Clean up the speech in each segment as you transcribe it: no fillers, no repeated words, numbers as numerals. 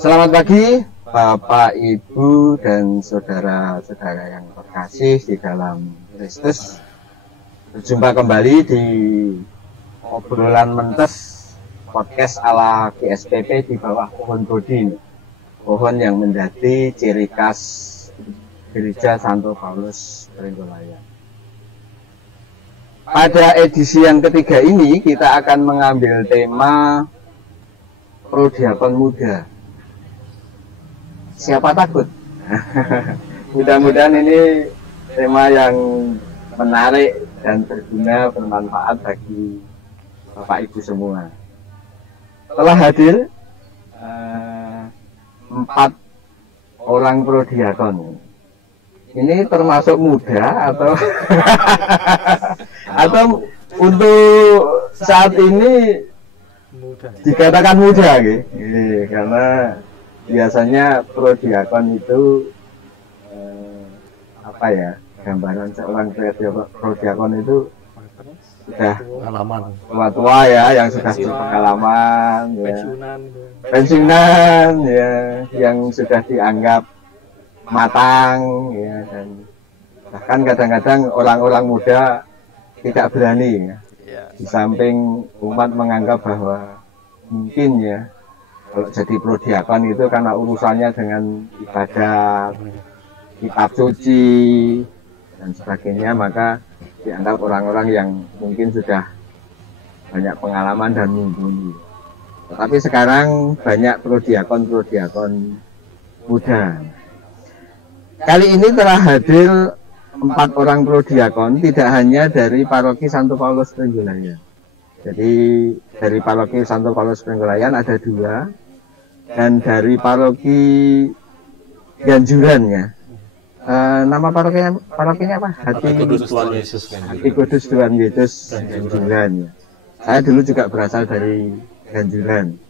Selamat pagi Bapak, Ibu, dan saudara-saudara yang terkasih di dalam Kristus. Berjumpa kembali di obrolan mentes podcast ala GSPP di bawah pohon Bodhi, pohon yang menjadi ciri khas Gereja Santo Paulus Prenggolayan. Pada edisi yang ketiga ini kita akan mengambil tema Prodiakon Muda. Siapa takut? Mudah-mudahan ini tema yang menarik dan berguna, bermanfaat bagi Bapak Ibu semua. Telah hadir 4 orang prodiakon. Ini termasuk muda atau atau untuk saat ini dikatakan muda, gitu. Karena biasanya prodiakon itu gambaran seorang prodiakon itu sudah pengalaman tua ya, yang sudah berpengalaman ya, pensiunan ya, yang sudah dianggap matang ya, dan bahkan kadang-kadang orang-orang muda tidak berani ya. Di samping umat menganggap bahwa mungkin ya kalau jadi prodiakon itu karena urusannya dengan ibadat, kitab suci, dan sebagainya, maka dianggap orang-orang yang mungkin sudah banyak pengalaman dan mumpuni. Tetapi sekarang banyak prodiakon muda. Kali ini telah hadir 4 orang prodiakon, tidak hanya dari paroki Santo Paulus Prenggolayan. Jadi dari paroki Santo Paulus Prenggolayan ada 2, dan dari paroki Ganjuran ya. Nama parokinya apa? Hati Kudus Tuhan Yesus Ganjuran ya. Saya dulu juga berasal dari Ganjuran,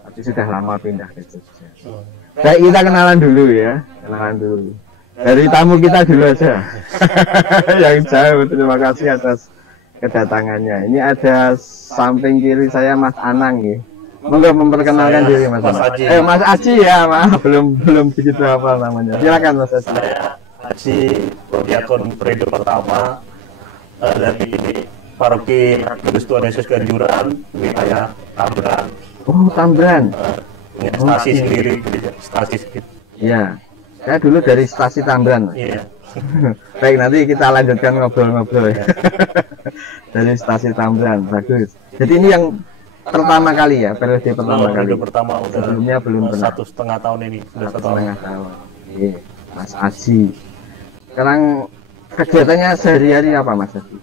tapi sudah lama pindah ke Jogja. Baik, kita kenalan dulu ya, dari tamu kita dulu aja. Yang jauh, terima kasih atas kedatangannya. Ini ada samping kiri saya Mas Anang ya. Monggo memperkenalkan diri Mas Aji. Mas Aji ya, maaf belum begitu apa namanya. Silakan Mas Aji. Saya Aji, prodiakon periode pertama dari paroki Kudus Tuhan Yesus Ganjuran, wilayah Tambran. Oh, Tambran. Stasi sendiri, stasi. Iya. Saya dulu dari stasi Tambran. Iya. Baik, nanti kita lanjutkan ngobrol-ngobrol ya. Dari stasi Tambran, bagus. Jadi ini yang pertama kali ya, periode pertama kali. Periode pertama udah. Sebelumnya belum pernah. 1,5 tahun ini, sudah 1,5 tahun. Iya, Mas Aji. Sekarang kegiatannya sehari-hari apa Mas Aji?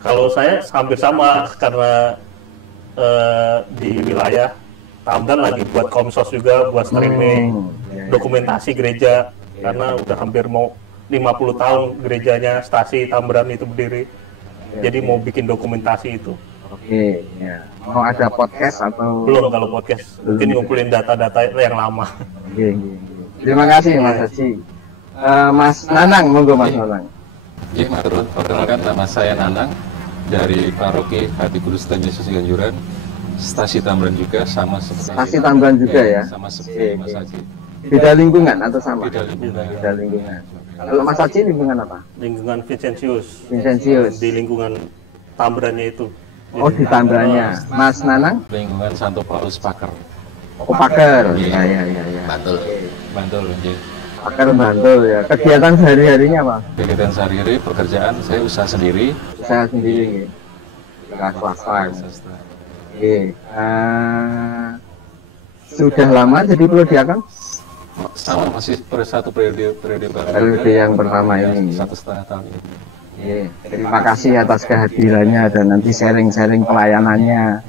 Kalau saya hampir sama, karena di wilayah Tambran lagi buat komsos juga, buat streaming, dokumentasi gereja, karena udah hampir mau 50 tahun gerejanya stasi Tambran itu berdiri. Jadi mau bikin dokumentasi itu. Oke, ya. Mau ada podcast atau? Belum, kalau podcast mungkin ngumpulin data-data yang lama. Oke. Terima kasih Mas Haji. Mas Nanang, monggo Mas Nanang. Ya, matur. Perkenalkan, nama saya Nanang dari paroki Hati Kudus Tuhan Yesus Ganjuran, stasi Tambran juga, sama seperti stasi Tambran juga ya. Sama seperti Mas Haji. Beda lingkungan atau sama? Beda lingkungan. Beda lingkungan. Kalau Mas Haji lingkungan apa? Lingkungan Vincentius. Vincentius. Di lingkungan Tambrannya itu. Oh, di Tambrannya. Mas Nanang? Lingkungan Santo Paulus Paker. Oh, Paker. Iya. Ya. Bantul. Ya. Paker Bantul ya. Kegiatan sehari-harinya apa? Kegiatan sehari-hari, pekerjaan, saya usaha sendiri. Usaha sendiri. Usaha swasta. Oke. Sudah lama jadi prodiakon? Sama, masih satu periode baru. Periode yang pertama ini. 1,5 tahun ini. Terima kasih atas kehadirannya dan nanti sharing-sharing pelayanannya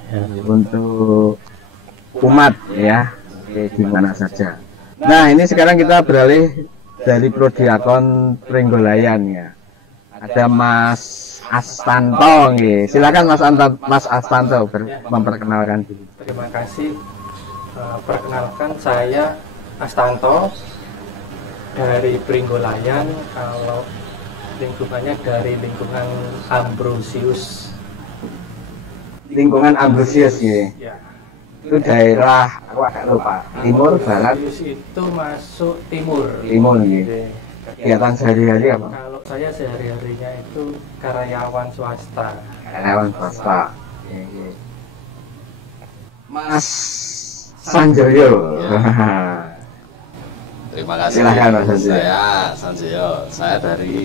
untuk umat ya, di mana saja. Nah, ini sekarang kita beralih dari prodiakon Prenggolayan ya. Ada Mas Astanto, silakan Mas Astanto memperkenalkan diri. Terima kasih. Perkenalkan, saya Astanto dari Prenggolayan. Kalau lingkungannya dari lingkungan Ambrosius. Lingkungan Ambrosius ya. Ya. Itu daerah aku agak lupa. Timur, barat, Serius itu masuk timur. timur gitu. Oke. Kegiatan sehari-hari apa? Kalau saya sehari-harinya itu karyawan swasta. Karyawan swasta. Oke. Mas Sanjoyo. Terima kasih. Silakan, Mas Sanjoyo. Saya Sanjoyo. Saya dari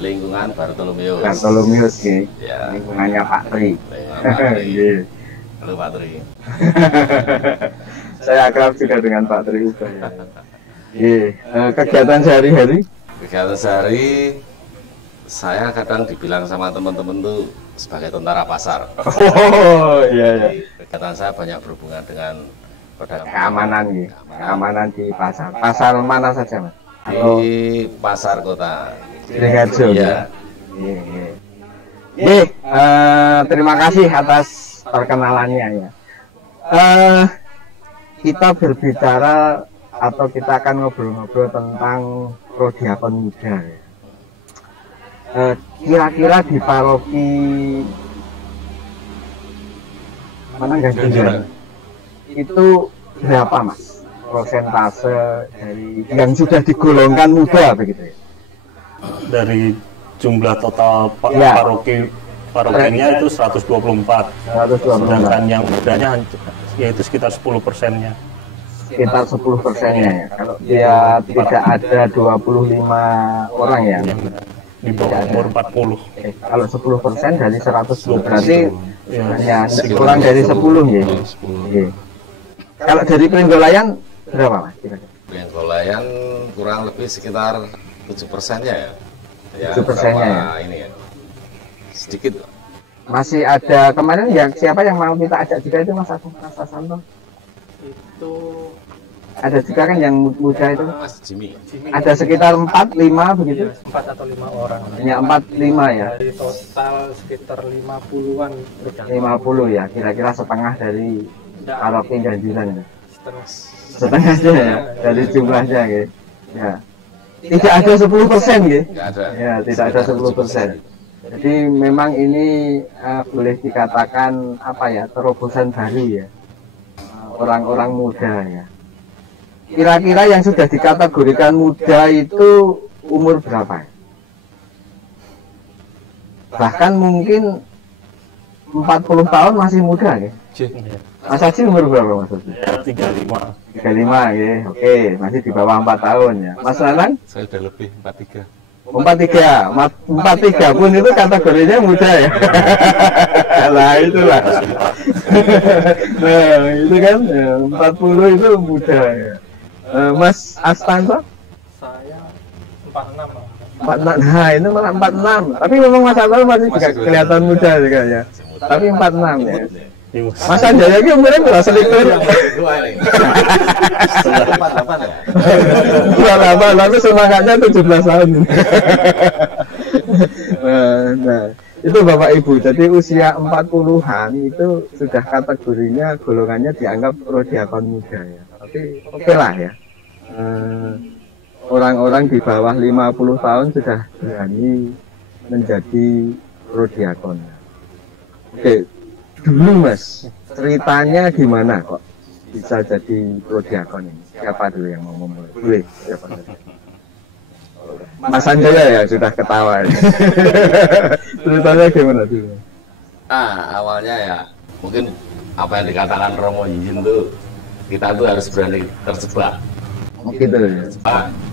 lingkungan Bartolomeus. Bartolomeus gitu. Ya. Lingkungannya Pak Tri. Lingkungan Pak Tri. Iya. Halo Pak Tri. Saya akrab juga dengan Pak Tri juga. Ya. Kegiatan sehari-hari? Kegiatan sehari saya kadang dibilang sama teman-teman tuh sebagai tentara pasar. Oh iya iya. Kegiatan saya banyak berhubungan dengan pedagang. Keamanan gitu. Keamanan di pasar. Pasar mana saja Mas? Di pasar kota. Sidoarjo. Iya. Iya. Terima kasih atas perkenalannya ya. Kita berbicara atau kita akan ngobrol-ngobrol tentang Prodiakon Muda ya. Kira-kira di paroki mana Ganjuran itu berapa Mas persentase dari yang sudah digolongkan muda begitu ya? Dari jumlah total Ya. parokinya itu 124. 124. Sedangkan yang mudanya yaitu sekitar 10%-nya. Sekitar 10%-nya ya. Kalau dia tidak ada 25 orang ya. Yang di bawah umur 40. Kalau 10% dari 120 berarti Ya. hanya kurang dari 10 ya. Iya. Kalau dari Pringgolayan berapa Mas? Kira-kira? Penggolayan kurang lebih sekitar 7%-nya ya. 7%-nya ya. Sama ini ya. Sedikit. Masih ada kemarin yang siapa yang mau kita ajak juga itu Mas Agung, Mas Sasanto? Itu Ada juga kan yang muda itu? Mas Jimmy. Ada sekitar 4-5 begitu? 4 atau 5 orang. Hanya 4-5 ya. Dari total sekitar 50-an. 50 ya, kira-kira setengah dari paroki Ganjuran. Setengah. Setengahnya ya, dari jumlahnya gitu. Ya. Tidak ada 10% gitu. Nggak ada. Ya, tidak ada 10%. Jadi memang ini boleh dikatakan apa ya, terobosan baru ya. Orang-orang muda ya. Kira-kira yang sudah dikategorikan muda itu umur berapa? Bahkan mungkin 40 tahun masih muda ya. Mas Haji umur berapa Mas Haji? Ya, 35. 35 ya. Oke, masih di bawah 4 tahun ya. Mas Nanang? Saya udah lebih 43. 43 pun itu kategorinya muda ya. Lah itulah. Nah, itu kan ya, 40 itu muda ya. Mas Astanto? Saya 46. 46. Nah, itu malah 46. Tapi memang Mas Astanto masih juga kelihatan muda juga ya. Tapi 46 ya. Mas Anjaya ini umurnya berapa selikur? Dua ini. Setengah 48 ya. Berapa? Tapi semangatnya 17 tahun. Nah, itu Bapak Ibu. Jadi usia 40-an itu sudah kategorinya golongannya dianggap prodiakon muda ya. Tapi oke lah ya. Orang-orang di bawah 50 tahun sudah berani menjadi prodiakon. Oke. Dulu Mas, ceritanya gimana kok bisa jadi prodiakon ini? Siapa dulu yang mau memulai? Boleh, siapa dulu? Mas Sanjaya ya sudah ketawa ya. Ceritanya gimana dulu? Awalnya ya mungkin apa yang dikatakan Romo Yijin tuh kita tuh harus berani terjebak. Oh gitu ya.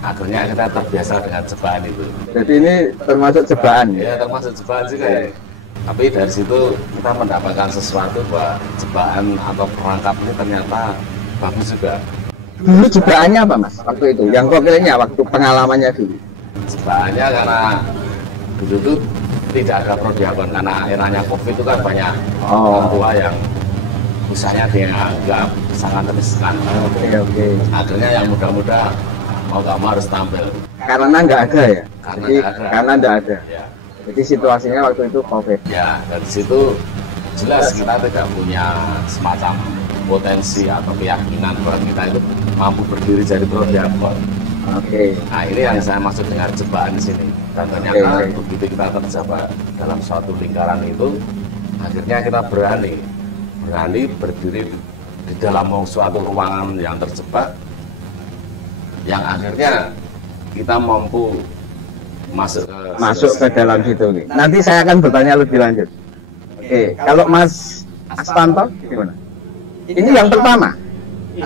Akhirnya kita terbiasa dengan jebakan itu. Jadi ini termasuk jebakan ya? Ya termasuk jebakan juga ya. Tapi dari situ kita mendapatkan sesuatu bahwa jebakan atau perangkap ini ternyata bagus juga. Dulu jebakannya apa Mas? Waktu itu, yang konkretnya waktu pengalamannya dulu. Jebakannya karena dulu tuh tidak ada prodiakon karena eranya COVID itu kan banyak orang tua yang misalnya dia anggap sangat riskan. Oke. Akhirnya yang muda-muda mau gak mau harus tampil. Karena nggak ada ya? Karena Jadi, nggak ada. karena nggak ada. Ya. Jadi situasinya waktu itu COVID. Ya, dari situ jelas kita tidak punya semacam potensi atau keyakinan bahwa kita itu mampu berdiri jadi prodiakon. Oke. Nah, ini yang saya maksud dengan jebakan di sini. Dan ternyata Oke. begitu kita terjebak dalam suatu lingkaran itu, akhirnya kita berani berani berdiri di dalam suatu ruangan yang terjebak, yang akhirnya kita mampu masuk ke dalam situ. Nanti saya akan bertanya lebih lanjut. Oke, kalau Mas Astanto gimana? Ini yang pertama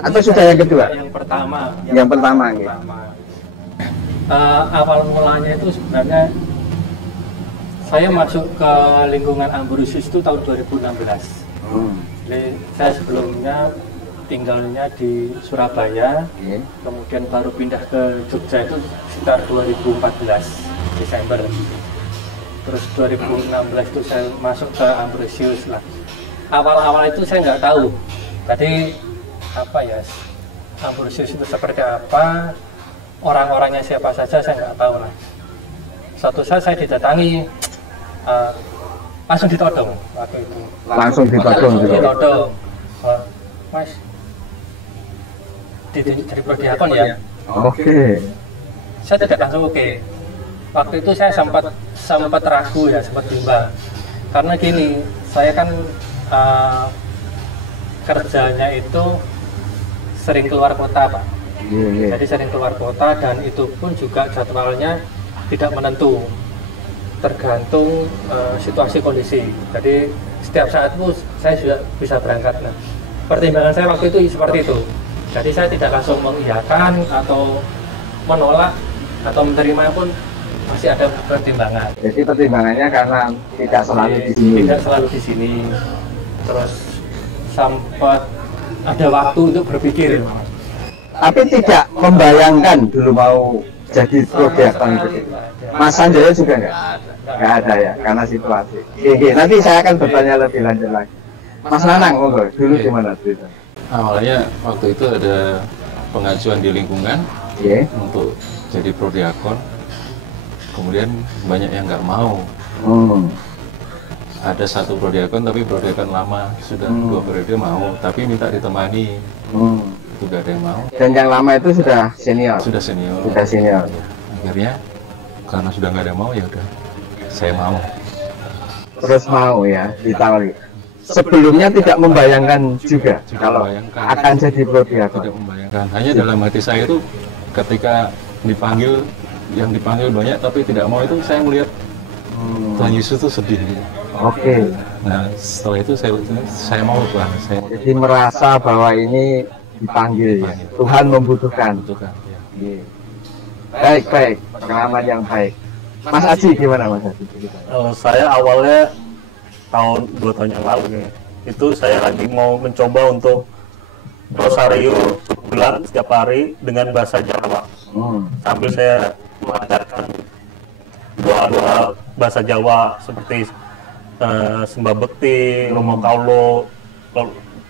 atau sudah yang kedua? Yang pertama. Yang pertama, gitu. Awal mulanya itu sebenarnya saya masuk ke lingkungan Ambrosius itu tahun 2016. Jadi saya sebelumnya tinggalnya di Surabaya, kemudian baru pindah ke Jogja itu sekitar 2014 Desember. Terus 2016 itu saya masuk ke Ambrosius lah. Awal-awal itu saya nggak tahu. Tadi apa ya, Ambrosius itu seperti apa, orang-orangnya siapa saja saya nggak tahu lah. Suatu saat saya didatangi, langsung ditodong waktu itu. Langsung ditodong. Mas, jadi prodiakon ya? Oke. Saya tidak langsung oke. Waktu itu saya sempat ragu ya, sempat bimbang. Karena gini, saya kan kerjanya itu sering keluar kota, Pak. Jadi sering keluar kota dan itu pun juga jadwalnya tidak menentu, tergantung situasi kondisi. Jadi setiap saat itu saya juga bisa berangkat. Nah, pertimbangan saya waktu itu seperti itu. Jadi saya tidak langsung mengiyakan atau menolak atau menerima pun masih ada pertimbangan. Jadi pertimbangannya karena tidak selalu di sini. Tidak selalu di sini. Terus sempat ada waktu untuk berpikir. Tapi tidak membayangkan dulu mau jadi prodiakon gitu. Mas Sanjaya juga nggak ada ya, karena situasi. Oke, nanti saya akan bertanya lebih lanjut lagi. Mas Nanang, monggo, dulu gimana cerita? Awalnya waktu itu ada pengajuan di lingkungan untuk jadi prodiakon, kemudian banyak yang nggak mau. Ada satu prodiakon, tapi prodiakon lama, sudah 2 periode mau, tapi minta ditemani. Itu gak ada yang mau. Dan yang lama itu sudah senior. Sudah senior. Akhirnya karena sudah nggak ada yang mau, ya udah saya mau. Terus mau ya, ditawari. Sebelumnya tidak membayangkan juga kalau akan jadi prodiakon. Tidak membayangkan. Hanya dalam hati saya itu ketika dipanggil, yang dipanggil banyak tapi tidak mau, itu saya melihat Tuhan Yesus itu sedih. Oke. Nah setelah itu saya mau Tuhan. Jadi merasa bahwa ini dipanggil, ya. Tuhan membutuhkan. Ya. Baik, pengalaman yang baik. Mas Aji gimana Mas Aji? Saya awalnya tahun 2 tahun yang lalu nih, itu saya lagi mau mencoba untuk rosario sebulan setiap hari dengan bahasa Jawa. Sambil saya mengajarkan doa-doa bahasa Jawa seperti sembah bekti, romo kaulo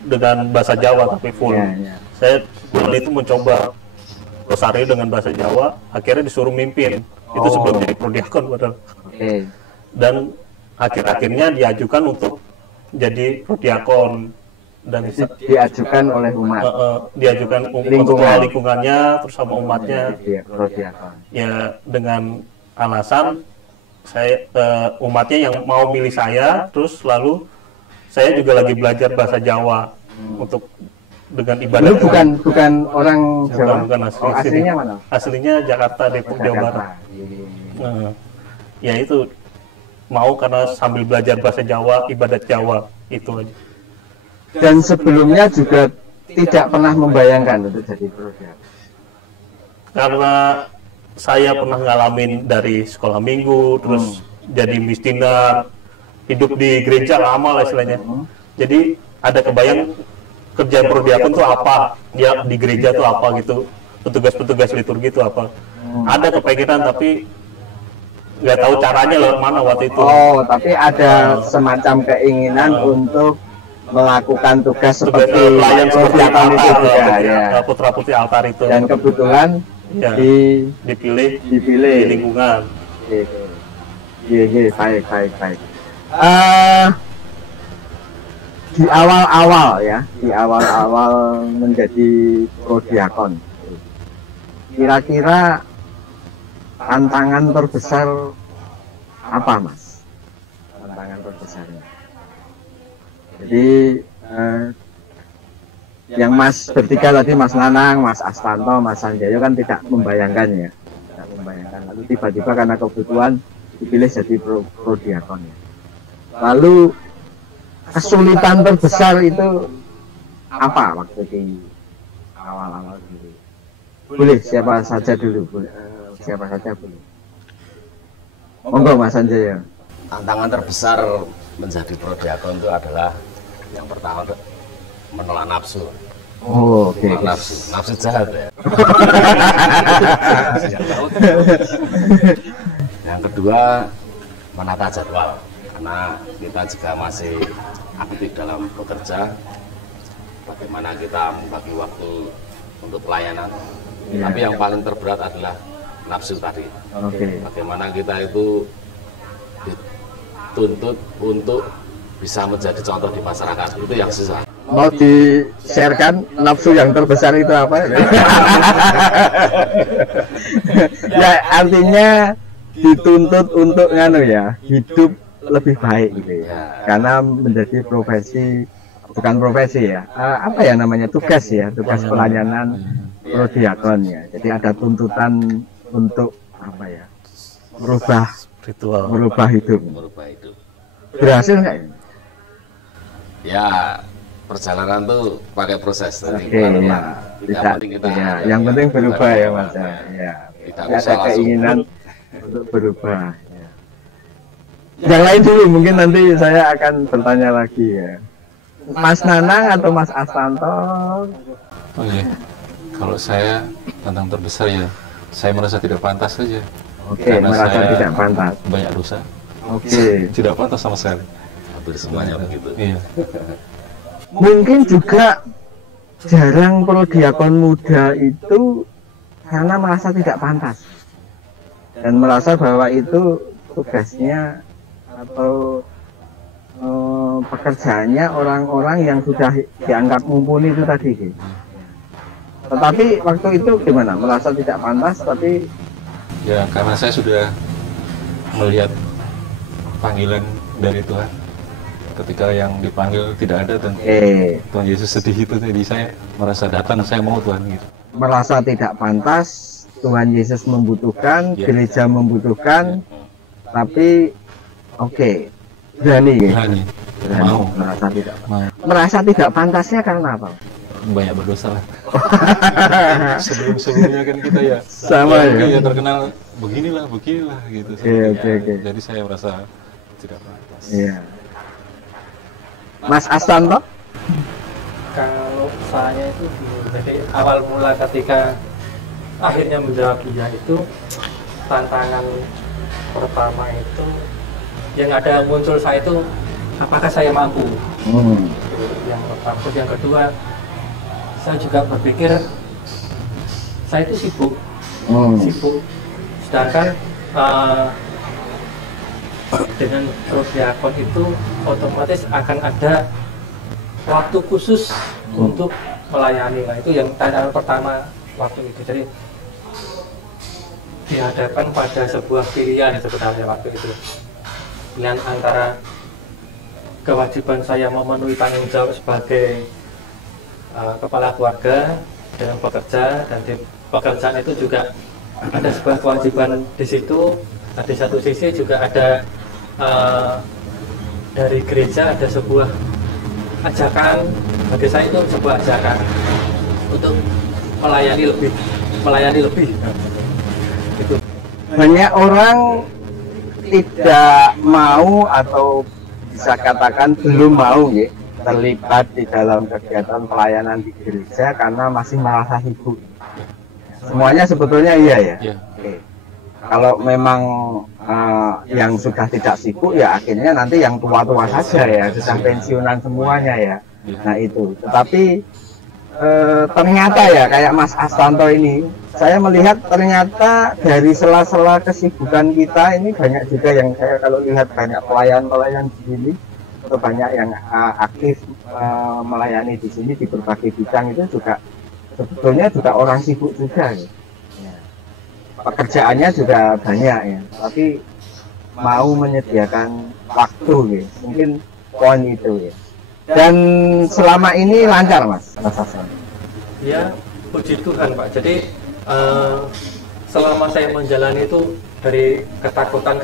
dengan bahasa Jawa tapi full. Saya bulan itu mencoba rosario dengan bahasa Jawa, akhirnya disuruh mimpin. Itu sebelum jadi prodiakon padahal. Dan akhir-akhirnya diajukan untuk jadi prodiakon dan diajukan oleh umat. Diajukan lingkungannya terus sama umatnya. Ya dengan alasan saya umatnya yang mau milih saya, terus lalu saya juga lagi belajar bahasa Jawa untuk dengan ibadah. Lu bukan orang Jawa. Bukan asli. Aslinya mana? Aslinya Jakarta, Depok, Jawa Barat. Ya itu mau karena sambil belajar bahasa Jawa, ibadat Jawa, itu aja. Dan sebelumnya juga tidak pernah membayangkan untuk jadi prodiakon. Karena saya pernah ngalamin dari sekolah minggu, terus jadi misdinar, hidup di gereja lama lah istilahnya. Jadi ada kebayang kerjaan prodiakon itu apa, dia di gereja itu apa gitu, petugas-petugas liturgi itu apa. Ada kepengenan tapi nggak tahu caranya lewat mana waktu itu. Tapi ada semacam keinginan untuk melakukan tugas seperti pelayan prodiakon itu juga ya. Putra-putri altar itu. Dan kebetulan ya, dipilih di lingkungan. Iya, baik. Di awal-awal menjadi prodiakon, kira-kira tantangan terbesar apa, Mas? Tantangan terbesarnya. Jadi yang Mas bertiga tadi, Mas Nanang, Mas Astanto, Mas Sanjayo kan tidak membayangkan ya, tidak membayangkan. Lalu tiba-tiba karena kebutuhan dipilih jadi prodiakon ya. Lalu kesulitan terbesar itu apa waktu di awal-awal dulu? Boleh siapa saja dulu, boleh siapa saja boleh. Monggo Mas Sanjayo. Tantangan terbesar menjadi prodiakon itu adalah yang pertama menolak nafsu. Oh, oke. Nafsu jahat ya. Yang kedua menata jadwal, karena kita juga masih aktif dalam bekerja. Bagaimana kita membagi waktu untuk pelayanan. Tapi yang paling terberat adalah nafsu tadi. Bagaimana kita itu dituntut untuk bisa menjadi contoh di masyarakat, itu yang susah. Mau di-sharekan nafsu yang terbesar itu apa? Ya artinya dituntut untuk hidup lebih baik gitu ya. Karena menjadi profesi, bukan profesi ya. Apa ya namanya, tugas ya, tugas pelayanan prodiakon ya. Jadi ada tuntutan untuk apa ya? Merubah hidup. Berhasil nggak? Ya, perjalanan tuh pakai proses. Yang penting berubah ya Mas. Ya. Tidak ada keinginan untuk berubah. Ya. Yang lain dulu, mungkin nanti saya akan bertanya lagi ya. Mas Nanang atau Mas Astanto? Oh iya, kalau saya tantangan terbesar ya, saya merasa tidak pantas saja. Karena merasa saya tidak pantas. Banyak dosa. Tidak pantas sama sekali. Hampir semuanya begitu. Iya. Mungkin juga jarang prodiakon muda itu karena merasa tidak pantas dan merasa bahwa itu tugasnya atau pekerjaannya orang-orang yang sudah dianggap mumpuni itu tadi. Tetapi waktu itu gimana? Merasa tidak pantas, tapi ya karena saya sudah melihat panggilan dari Tuhan. Ketika yang dipanggil tidak ada dan Tuhan Yesus sedih itu, jadi saya merasa datang, saya mau Tuhan gitu. Merasa tidak pantas, Tuhan Yesus membutuhkan, gereja membutuhkan, tapi berani. Mau. Merasa tidak pantasnya karena apa? Banyak berdosa lah. Sebelumnya kan kita ya sama ya terkenal beginilah gitu. Jadi saya merasa tidak pantas. Iya. Mas Astanto? Kalau saya itu jadi awal mula ketika akhirnya menjawab iya itu, tantangan pertama itu yang ada muncul saya itu apakah saya mampu. Yang pertama. Yang kedua, saya juga berpikir saya itu sibuk. Sedangkan dengan prodiakon itu otomatis akan ada waktu khusus untuk melayani. Nah itu yang tantangan pertama waktu itu. Jadi dihadapkan pada sebuah pilihan sebenarnya waktu itu. Pilihan antara kewajiban saya memenuhi tanggung jawab sebagai kepala keluarga dengan bekerja, dan di pekerjaan itu juga ada sebuah kewajiban di situ. Nah, di satu sisi juga ada dari gereja ada sebuah ajakan, bagi saya itu sebuah ajakan untuk melayani lebih. Gitu. Banyak orang tidak mau atau bisa katakan belum mau ya terlibat di dalam kegiatan pelayanan di gereja karena masih merasa sibuk. Semuanya sebetulnya iya ya. Kalau memang yang sudah tidak sibuk ya akhirnya nanti yang tua-tua saja ya, sudah pensiunan semuanya ya. Nah itu. Tetapi ternyata ya kayak Mas Astanto ini, saya melihat ternyata dari sela-sela kesibukan kita ini banyak juga yang saya kalau lihat banyak pelayan-pelayan di sini atau banyak yang aktif melayani di sini di berbagai bidang itu juga sebetulnya juga orang sibuk juga ya. Pekerjaannya juga banyak ya, tapi mau menyediakan waktu ya, mungkin poin itu ya. Dan selama ini lancar Mas Hasan? Ya, puji Tuhan Pak. Jadi selama saya menjalani itu dari ketakutan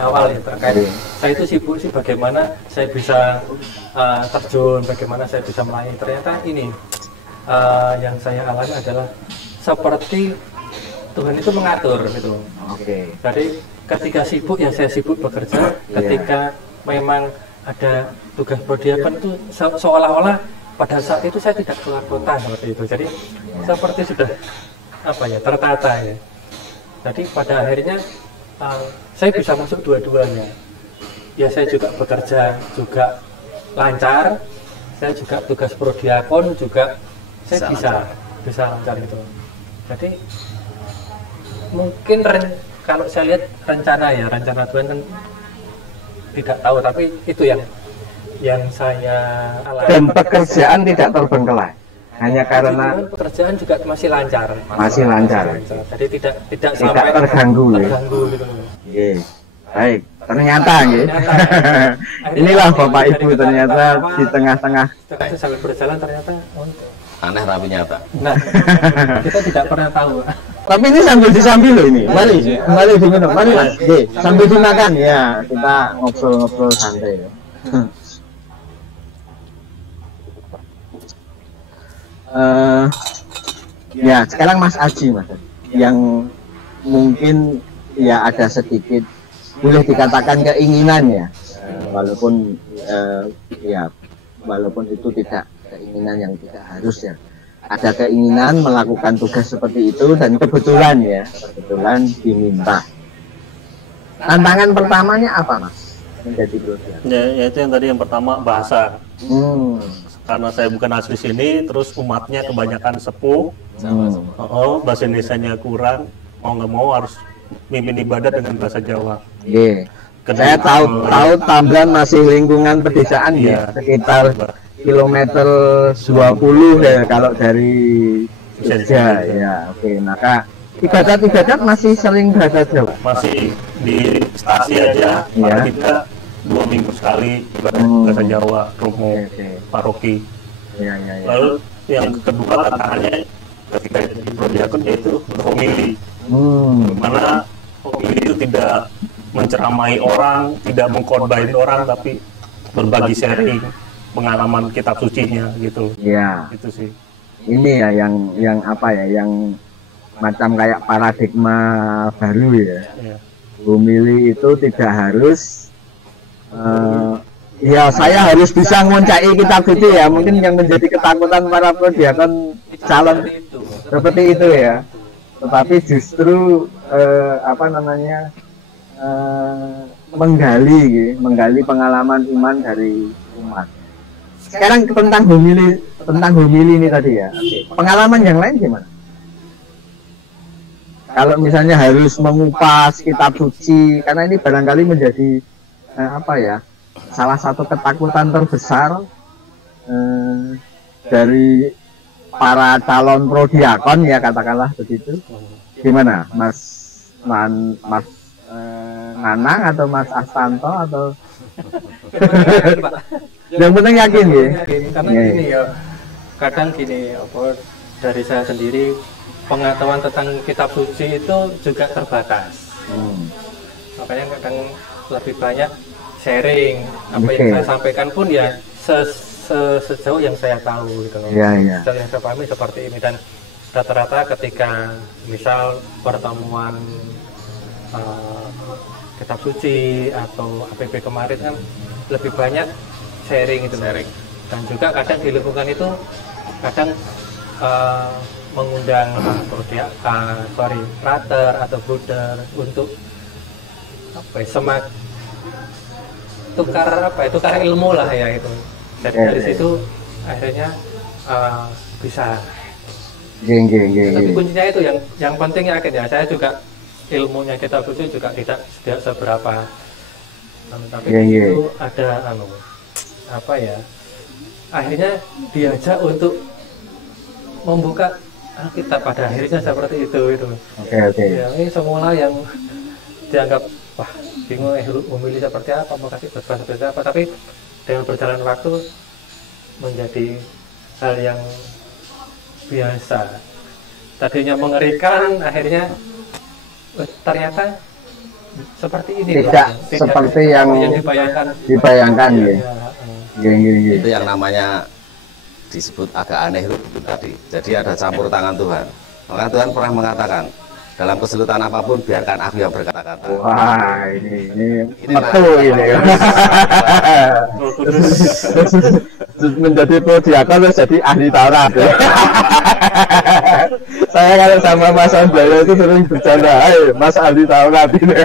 awal ya terkait saya itu sibuk sih bagaimana saya bisa terjun, bagaimana saya bisa melayani. Ternyata ini yang saya alami adalah seperti Tuhan itu mengatur gitu. Oke. Jadi ketika sibuk ya saya sibuk bekerja, ketika memang ada tugas prodiakan itu seolah-olah pada saat itu saya tidak keluar kota seperti itu. Jadi seperti sudah apa ya, tertata ya. Jadi pada akhirnya saya bisa masuk dua-duanya. Ya saya juga bekerja juga lancar, saya juga tugas prodiakon juga saya bisa lancar itu. Jadi mungkin kalau saya lihat rencana Tuhan kan tidak tahu, tapi itu yang saya alami. Dan pekerjaan tidak terbengkelai hanya karena pekerjaan juga masih lancar. Masih lancar. Jadi tidak sampai terganggu gitu. Iya. Baik, ternyata gitu. Inilah Bapak Ibu ternyata di tengah-tengah sambil berjalan ternyata aneh tapi nyata. Nah, kita tidak pernah tahu. Tapi ini sambil disambil loh ini. Mari diminum. Mari Mas. Sambil dimakan ya. Kita ngobrol-ngobrol santai ya. Ya sekarang Mas Aji Mas, yang mungkin ya ada sedikit boleh dikatakan keinginan ya, walaupun walaupun itu tidak keinginan yang tidak harus ya, ada keinginan melakukan tugas seperti itu dan kebetulan diminta. Tantangan pertamanya apa Mas menjadi prodiakon? Ya itu yang tadi yang pertama bahasa. Karena saya bukan asli sini, terus umatnya kebanyakan sepuh, bahasa Indonesianya kurang, mau nggak mau harus mimpin ibadat dengan bahasa Jawa. Saya tahu Tambran masih lingkungan pedesaan ya, sekitar kilometer 20 ya kalau dari Jogja ya. Oke, maka ibadat masih sering bahasa Jawa. Masih di stasi aja, paling tidak 2 minggu sekali bahasa Jawa, rumo, paroki. Lalu yang kedua tantangannya ketika jadi prodiakon yaitu berhomili. Mana homili itu tidak menceramai orang, tidak mengkhotbahin orang, tapi berbagi sharing pengalaman kitab sucinya gitu. Iya. Itu sih. Ini ya yang apa ya, yang macam kayak paradigma baru ya. Homili itu tidak harus ya saya harus bisa ngoncai kitab suci ya, mungkin yang menjadi ketakutan para prodiakon calon seperti itu ya. Tetapi justru menggali pengalaman iman dari umat. Sekarang tentang homili ini tadi ya. Pengalaman yang lain gimana? Kalau misalnya harus mengupas kitab suci, karena ini barangkali menjadi salah satu ketakutan terbesar dari para calon prodiakon ya, katakanlah begitu. Gimana Mas Nanang atau Mas Astanto atau yang penting yakin ya? Karena gini ya, kadang gini dari saya sendiri pengetahuan tentang kitab suci itu juga terbatas. Makanya kadang lebih banyak sharing apa yang saya sampaikan pun ya sejauh yang saya tahu gitu loh. Sejauh yang saya pahami seperti ini, dan rata-rata ketika misal pertemuan kitab suci atau APP kemarin kan lebih banyak sharing itu. Dan juga kadang di lingkungan itu kadang mengundang frater atau bruder untuk tukar ilmu lah ya itu. Jadi dari situ akhirnya bisa. Tapi kuncinya itu yang penting yakin ya. Saya juga ilmunya kitab suci juga tidak seberapa. Tapi itu ada akhirnya diajak untuk membuka Alkitab, pada akhirnya seperti itu. Ya, ini semula yang dianggap wah bingung memilih seperti apa, mau kasih seperti apa, tapi dengan berjalan waktu menjadi hal yang biasa. Tadinya mengerikan, akhirnya ternyata seperti ini. Tidak seperti yang dibayangkan ya. Itu yang namanya disebut agak aneh itu tadi. Jadi ada campur tangan Tuhan. Maka Tuhan pernah mengatakan, dalam kesulitan apapun biarkan aku yang berkata-kata. Wah, ini betul ini. Menjadi prodiakon terus jadi ahli Taurat. Saya kalau sama Mas Anjaya itu sering bercanda, "Hai, Mas ahli Taurat ini."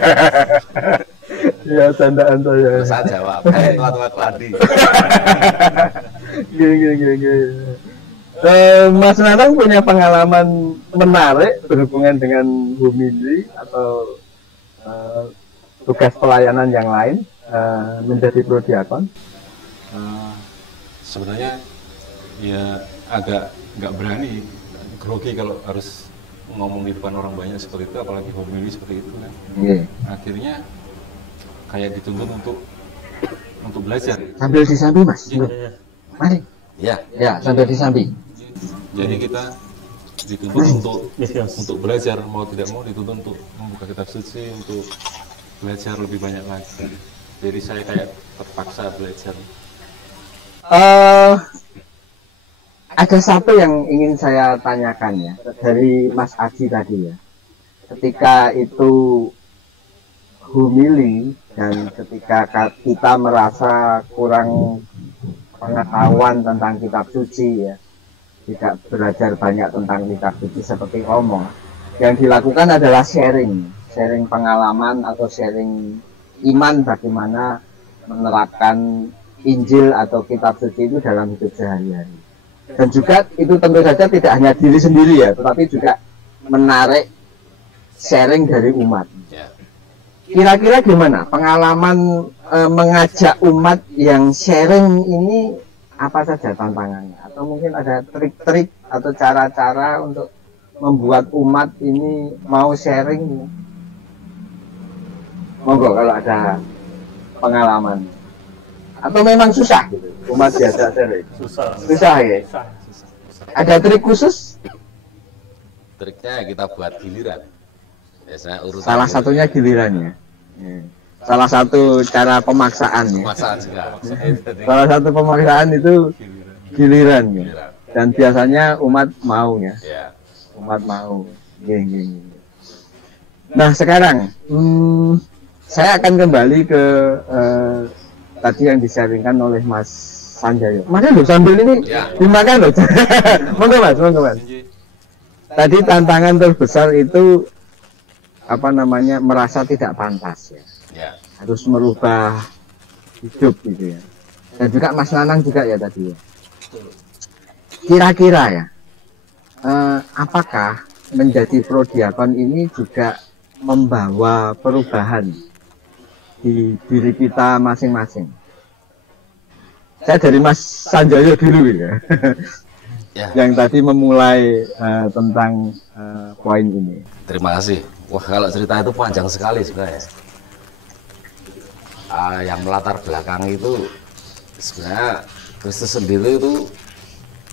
Ya, candaan saya. Saya jawab, "Hai, tua-tua keladi." Gini. Mas Nanang punya pengalaman menarik berhubungan dengan homili atau tugas pelayanan yang lain menjadi prodiakon? Sebenarnya ya agak nggak berani, grogi kalau harus ngomong di depan orang banyak seperti itu, apalagi homili seperti itu kan. Akhirnya kayak dituntut untuk belajar. Sambil disambi Mas. Mari. Ya, sambil disambi. Jadi kita dituntut untuk belajar, mau tidak mau dituntut untuk membuka kitab suci, untuk belajar lebih banyak lagi. Jadi saya kayak terpaksa belajar. Ada satu yang ingin saya tanyakan ya dari Mas Aji tadi ya. Ketika itu homili dan ketika kita merasa kurang pengetahuan tentang kitab suci ya, tidak belajar banyak tentang kitab suci seperti omong, yang dilakukan adalah sharing pengalaman atau sharing iman bagaimana menerapkan Injil atau kitab suci itu dalam hidup sehari-hari. Dan juga itu tentu saja tidak hanya diri sendiri ya, tetapi juga menarik sharing dari umat. Kira-kira gimana pengalaman mengajak umat yang sharing ini, apa saja tantangannya? Atau mungkin ada trik-trik atau cara-cara untuk membuat umat ini mau sharing? Monggo kalau ada pengalaman. Atau memang susah gitu, umat biasa sharing? Susah ya? Ada trik khusus? Triknya kita buat giliran. Salah satunya gilirannya. Salah satu cara pemaksaan ya. Salah satu pemaksaan itu giliran ya. Dan biasanya umat mau ya. Umat mau. Nah sekarang saya akan kembali ke tadi yang disaringkan oleh Mas Sanjayo. Mari loh sambil ini dimakan loh. Monggo Mas. Tadi tantangan terbesar itu merasa tidak pantas ya. Harus merubah hidup gitu ya. Dan juga Mas Nanang juga ya tadi ya. Kira-kira ya, apakah menjadi prodiakon ini juga membawa perubahan di diri kita masing-masing? Saya dari Mas Sanjoyo dulu ya. Yang tadi memulai tentang poin ini. Terima kasih. Wah, kalau cerita itu panjang sekali sebenarnya. Yang melatar belakang itu sebenarnya Kristus sendiri itu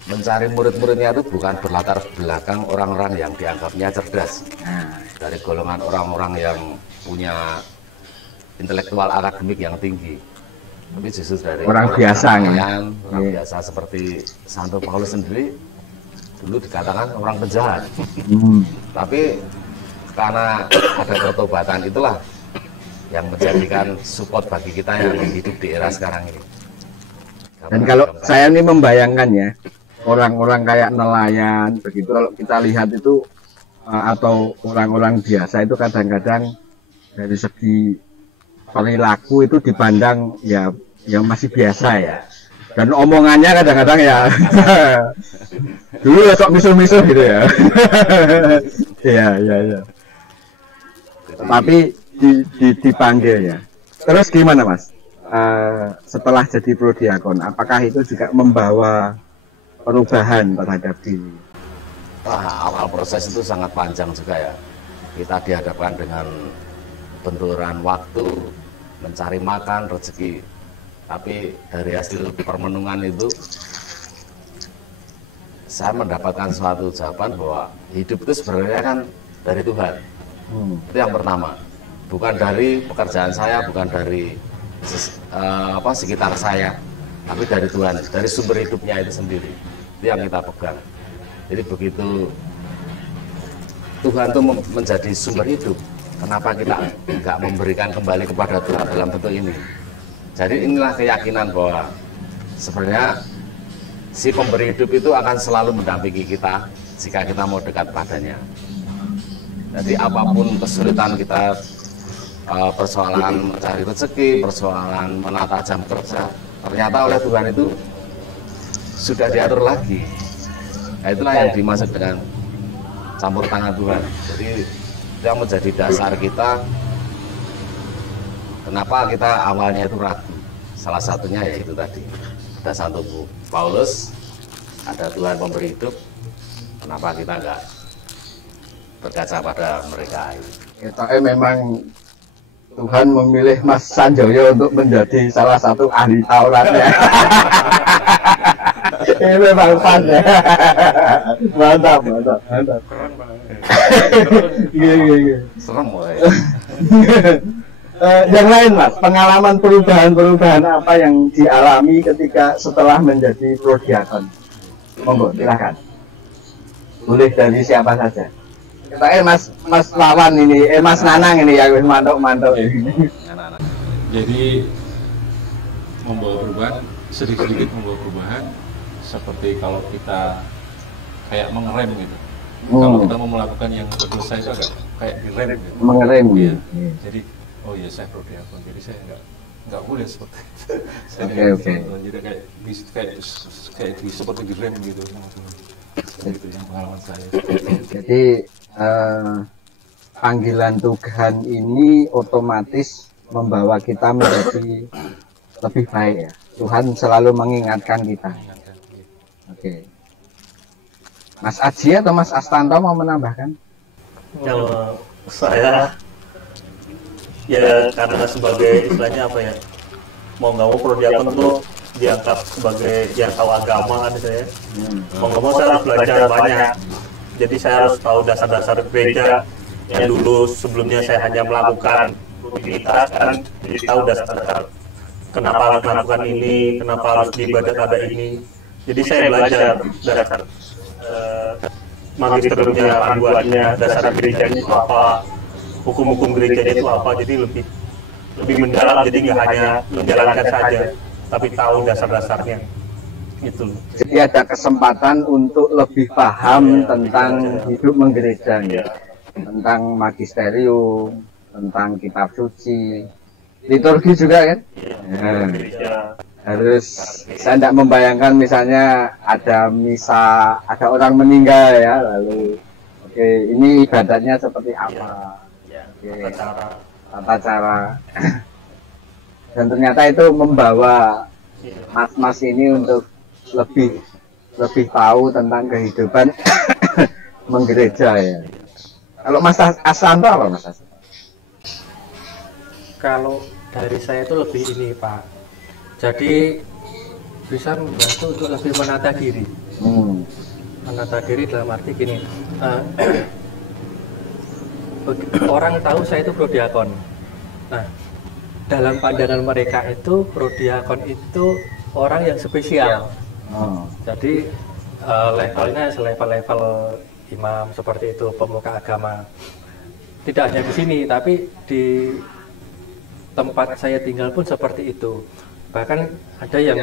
mencari murid-muridnya itu bukan berlatar belakang orang-orang yang dianggapnya cerdas, dari golongan orang-orang yang punya intelektual akademik yang tinggi, tapi justru dari orang biasa orang biasa seperti Santo Paulus sendiri dulu dikatakan orang penjahat, tapi karena ada pertobatan itulah yang menjadikan support bagi kita yang hidup di era sekarang ini. Dan kalau saya ini membayangkan ya, orang-orang kayak nelayan begitu, kalau kita lihat itu atau orang-orang biasa itu kadang-kadang dari segi perilaku itu dipandang ya masih biasa ya. Dan omongannya kadang-kadang ya dulu ya sok misul-misul gitu ya. Iya. Tapi dipanggil ya. Terus gimana Mas? Setelah jadi prodiakon, apakah itu juga membawa perubahan terhadap diri? Awal proses itu sangat panjang juga ya. Kita dihadapkan dengan benturan waktu, mencari makan, rezeki. Tapi dari hasil permenungan itu saya mendapatkan suatu jawaban bahwa hidup itu sebenarnya kan dari Tuhan. Itu yang pertama, bukan dari pekerjaan saya, bukan dari sekitar saya, tapi dari Tuhan, dari sumber hidupnya itu sendiri. Itu yang kita pegang. Jadi begitu Tuhan itu menjadi sumber hidup, kenapa kita nggak memberikan kembali kepada Tuhan dalam bentuk ini? Jadi inilah keyakinan bahwa sebenarnya si pemberi hidup itu akan selalu mendampingi kita jika kita mau dekat padanya. Jadi apapun kesulitan kita, persoalan mencari rezeki, persoalan menata jam kerja, ternyata oleh Tuhan itu sudah diatur lagi. Nah, itulah yang dimaksud dengan campur tangan Tuhan. Jadi yang menjadi dasar kita, kenapa kita awalnya itu ragu. Salah satunya yaitu tadi, ada satu Paulus, ada Tuhan pemberi hidup, kenapa kita enggak berkaca pada mereka ini. Memang Tuhan memilih Mas Sanjoyo untuk menjadi salah satu ahli Taurat ya. Ini memang pas ya. Mantap. Keren banget. Iya. Serem woy. Yang lain Mas, pengalaman perubahan apa yang dialami ketika setelah menjadi prodiakon? Monggo, silakan. Boleh dari siapa saja. Mas Lawan ini, Mas Nanang ini ya, mantap ini. Jadi membawa perubahan, sedikit-sedikit membawa perubahan, seperti kalau kita kayak mengerem gitu. Kalau kita mau melakukan yang berdosa itu agak kayak direm gitu. Mengerem ya. Jadi oh iya saya prodiakon, jadi saya nggak boleh seperti itu. Oke. Jadi kayak seperti direm gitu. Itu yang pengalaman saya. Jadi panggilan Tuhan ini otomatis membawa kita menjadi lebih baik ya. Tuhan selalu mengingatkan kita. Oke. Mas Aji atau Mas Astanto mau menambahkan? Kalau saya ya karena sebagai istilahnya apa ya, mau nggak mau prodiakon tuh dianggap sebagai yang tahu agama kan saya. Mau nggak mau saya harus belajar banyak. Jadi saya harus tahu dasar-dasar gereja yang dulu sebelumnya saya hanya melakukan rutinitas, kan jadi tahu dasar-dasar kenapa harus melakukan ini, kenapa harus di ibadat ada ini. Jadi saya belajar dasar magisteriumnya, panduannya, dasar gerejanya itu apa, hukum-hukum gerejanya itu apa. Jadi lebih mendalam, jadi nggak hanya menjalankan saja, tapi tahu dasar-dasarnya. Gitu. Jadi ada kesempatan untuk lebih paham tentang hidup menggereja, tentang magisterium, tentang kitab suci, liturgi juga kan? Harus saya tidak membayangkan misalnya ada misa, ada orang meninggal ya, lalu oke, ini ibadatnya seperti apa? Tata cara. Dan ternyata itu membawa mas-mas ini untuk lebih tahu tentang kehidupan menggereja ya. Kalau Mas Asanto apa Mas Asanto? Kalau dari saya itu lebih ini Pak, jadi bisa membantu untuk lebih menata diri. Menata diri dalam arti gini, orang tahu saya itu prodiakon. Nah, dalam pandangan mereka itu prodiakon itu orang yang spesial. Jadi levelnya selevel-level imam seperti itu, pemuka agama. Tidak hanya di sini, tapi di tempat saya tinggal pun seperti itu. Bahkan ada yang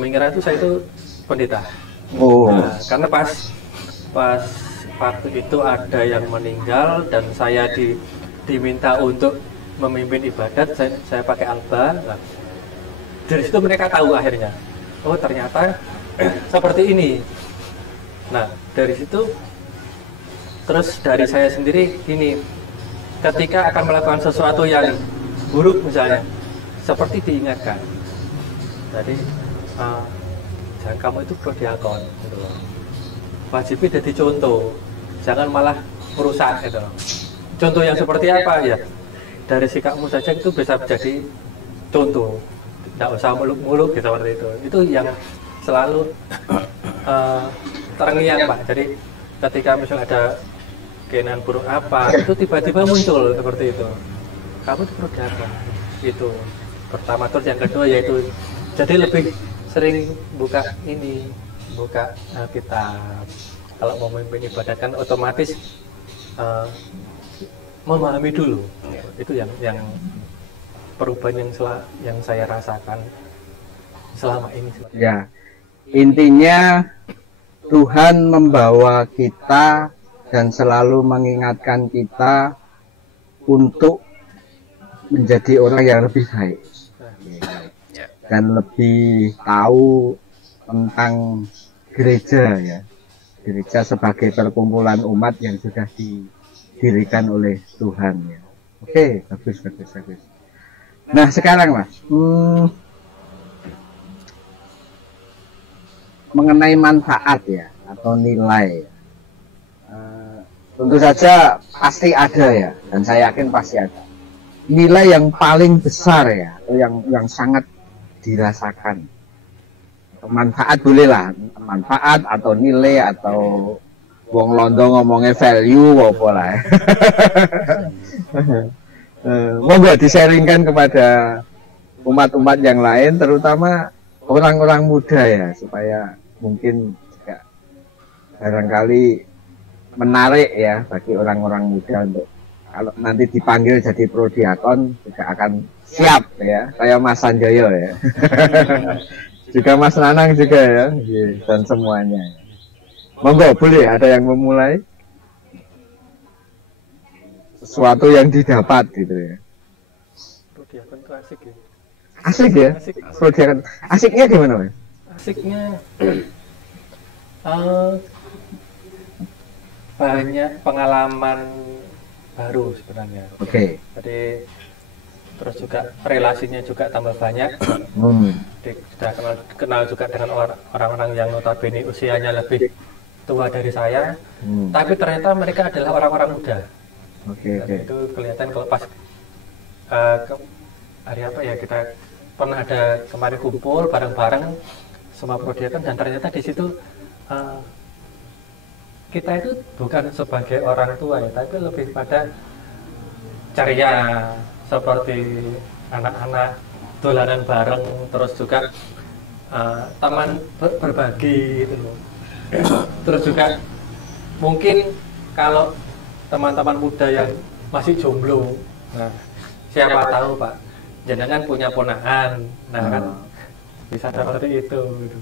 mengira itu saya itu pendeta. Nah, karena pas waktu itu ada yang meninggal dan saya diminta untuk memimpin ibadat, saya pakai alba. Nah, dari situ mereka tahu akhirnya. Oh ternyata seperti ini. Nah dari situ terus dari saya sendiri gini, ketika akan melakukan sesuatu yang buruk misalnya, seperti diingatkan. Jadi jangan kamu itu prodiakon, gitu. Wajibnya jadi contoh, jangan malah merusak, gitu. Contoh yang seperti apa ya? Dari sikapmu saja itu bisa jadi contoh. Tidak usah muluk-muluk seperti itu. Itu yang selalu terngiang Pak. Jadi ketika misalnya ada keinginan burung apa, itu tiba-tiba muncul seperti itu. Kamu di prodi apa? Itu pertama. Terus yang kedua yaitu jadi lebih sering buka kitab. Kalau mau memimpin ibadah kan otomatis memahami dulu. Itu yang perubahan yang saya rasakan selama ini. Ya, intinya Tuhan membawa kita dan selalu mengingatkan kita untuk menjadi orang yang lebih baik dan lebih tahu tentang gereja ya. Gereja sebagai perkumpulan umat yang sudah didirikan oleh Tuhan ya. Oke, bagus. Nah sekarang Mas, mengenai manfaat ya atau nilai, tentu saja pasti ada ya, dan saya yakin pasti ada nilai yang paling besar ya, atau yang sangat dirasakan. Manfaat boleh lah, manfaat atau nilai atau wong londo ngomongnya value apa lah. Monggo di-sharingkan kepada umat-umat yang lain, terutama orang-orang muda ya, supaya mungkin juga barangkali menarik ya bagi orang-orang muda untuk kalau nanti dipanggil jadi prodiakon juga akan siap ya, kayak Mas Sanjoyo ya. Juga Mas Nanang juga ya, dan semuanya. Monggo boleh ada yang memulai sesuatu yang didapat gitu ya. Prodiakon itu asik ya. Asik ya? Prodiakon. Asiknya gimana Mas? Asiknya banyak pengalaman baru sebenarnya. Oke. Jadi terus juga relasinya juga tambah banyak. Sudah kenal juga dengan orang-orang yang notabene usianya lebih tua dari saya, tapi ternyata mereka adalah orang-orang muda. Oke. Itu kelihatan kalau pas hari apa ya, kita pernah ada kemarin kumpul bareng-bareng semua prodiakon, dan ternyata di situ kita itu bukan sebagai orang tua ya, tapi lebih pada ceria seperti anak-anak dolanan bareng, terus juga teman berbagi gitu. Terus juga mungkin kalau teman-teman muda yang masih jomblo, nah siapa tahu Pak, jenengan punya ponakan, nah kan bisa seperti itu gitu.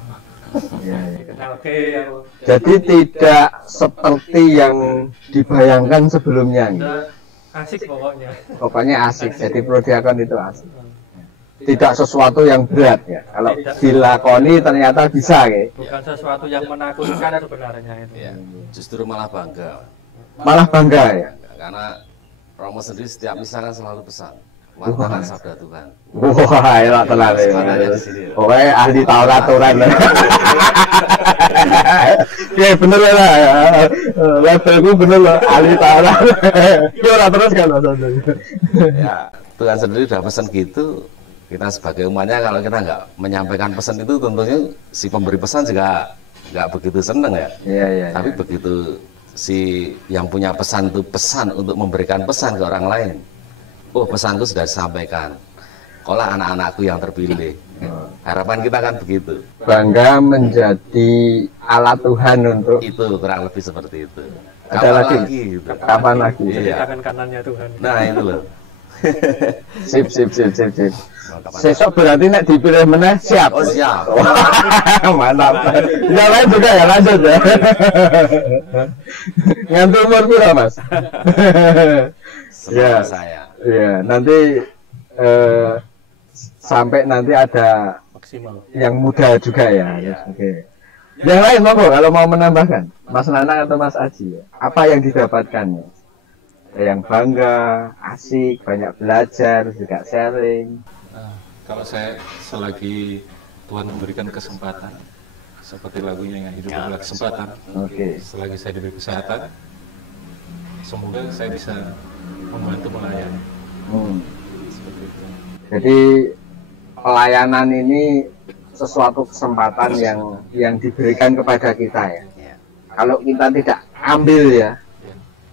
Ya. Oke, Jadi tidak seperti yang dibayangkan sebelumnya. Gitu. Asik pokoknya. Pokoknya asik. Jadi prodiakon itu asik. Tidak sesuatu yang berat ya. Kalau dilakoni ternyata bisa gitu. Bukan sesuatu yang menakutkan sebenarnya itu. Ya, justru malah bangga. Malah bangga ya. Karena Romo sendiri setiap misa kan selalu pesan, wartakan sabda Tuhan. Wah, enak tenan ya. Pokoknya ahli Taurat aturan. Ya bener lah. Levelku bener loh, ahli Taurat. Ya ora terus kan maksudnya. Ya, Tuhan sendiri udah pesan gitu. Kita sebagai umatnya kalau kita nggak menyampaikan pesan itu, tentunya si pemberi pesan juga nggak begitu seneng ya. Iya. Tapi begitu si yang punya pesan itu pesan untuk memberikan pesan ke orang lain, oh pesanku sudah disampaikan, kaulah anak-anakku yang terpilih. Harapan kita kan begitu. Bangga menjadi alat Tuhan untuk itu, kurang lebih seperti itu. Ada lagi? Gitu. Kapan lagi? Iya. Tangan kanannya Tuhan. Nah itu loh. Sip. Sesok berarti nek dipilih meneh siap. Oh siap. Mantap. Yang lain juga ya, lanjut ya. Ngantuk umur berapa Mas? Ya saya. Ya, nanti sampai nanti ada Maksimal. yang muda juga ya. Oke. Yang lain monggo kalau mau menambahkan, Mas Nanang atau Mas Aji, apa yang didapatkan ya? Yang bangga, asik, banyak belajar, juga sharing. Kalau saya selagi Tuhan memberikan kesempatan, seperti lagunya yang hidup adalah kesempatan. Oke. Selagi saya diberi kesehatan, semoga saya bisa membantu melayani. Seperti itu. Jadi pelayanan ini sesuatu kesempatan yang diberikan kepada kita ya. Kalau kita tidak ambil ya,